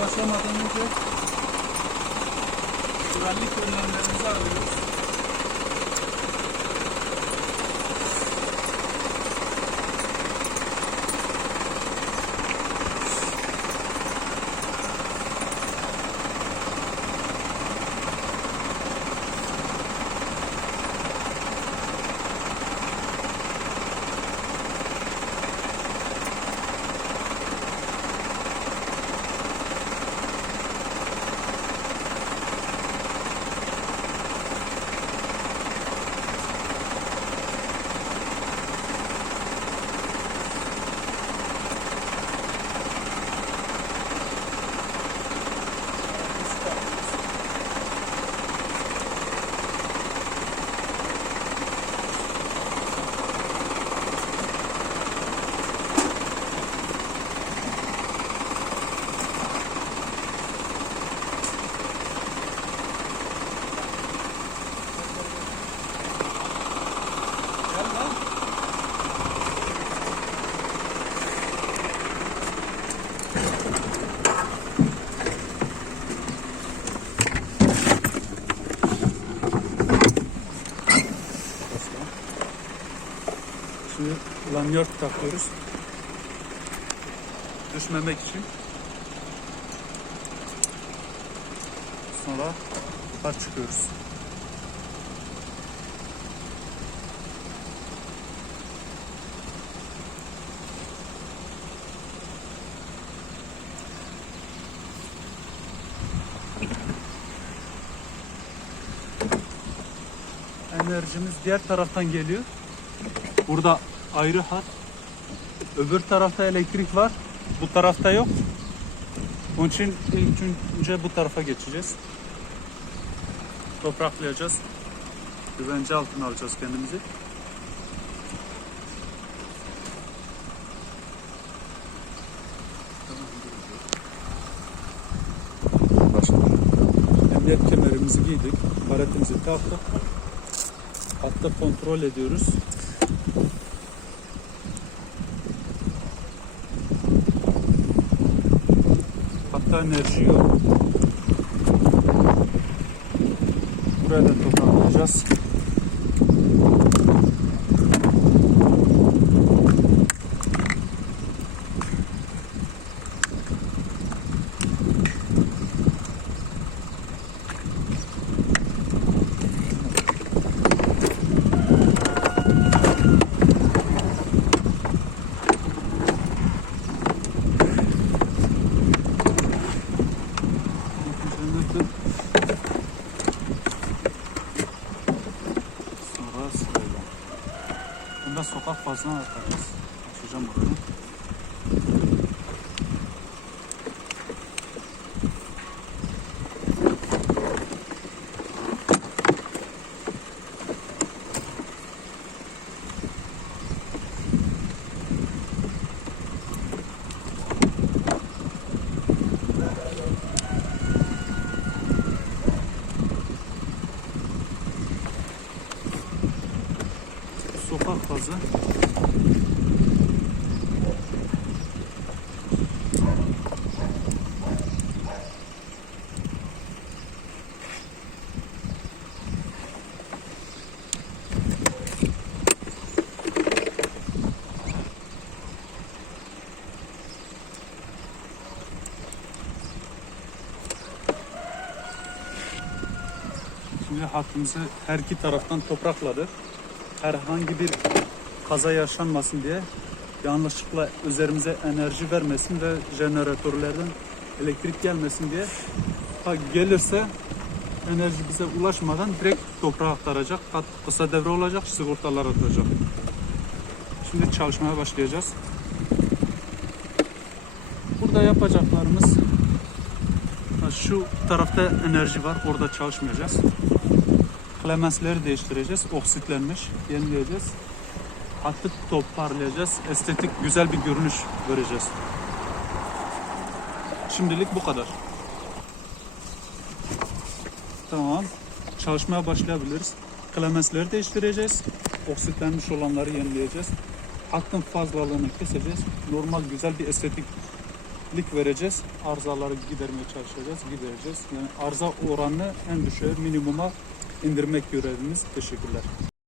başlamadan önce güvenlik önlemlerimizi alıyoruz. Şimdi lanyard takıyoruz. Düşmemek için. Sonra yukarı çıkıyoruz. Enerjimiz diğer taraftan geliyor. Burada ayrı hat. Öbür tarafta elektrik var. Bu tarafta yok. Onun için ilk önce bu tarafa geçeceğiz. Topraklayacağız. Güvence altına alacağız kendimizi. Emniyet kemerimizi giydik. Baretimizi taktık. Hatta kontrol ediyoruz. Hatta enerji yok. Buraya da topraklayacağız. Sonra sırayla. Bunda sokak fazla atarız. Açacağım burayı. Fazla. Şimdi hattımızı her iki taraftan toprakladık. Herhangi bir kaza yaşanmasın diye yanlışlıkla üzerimize enerji vermesin ve jeneratörlerden elektrik gelmesin diye ha gelirse enerji bize ulaşmadan direkt toprağa aktaracak. Kısa devre olacak, sigortalar atacak. Şimdi çalışmaya başlayacağız. Burada yapacaklarımız şu tarafta enerji var, orada çalışmayacağız. Klemensleri değiştireceğiz. Oksitlenmiş. Yenileyeceğiz. Hattı toparlayacağız. Estetik güzel bir görünüş vereceğiz. Şimdilik bu kadar. Tamam. Çalışmaya başlayabiliriz. Klemensleri değiştireceğiz. Oksitlenmiş olanları yenileyeceğiz. Hattın fazlalığını keseceğiz. Normal güzel bir estetik lik vereceğiz. Arızaları gidermeye çalışacağız, gidereceğiz. Yani arıza oranını en düşüğe minimuma indirmek görevimiz. Teşekkürler.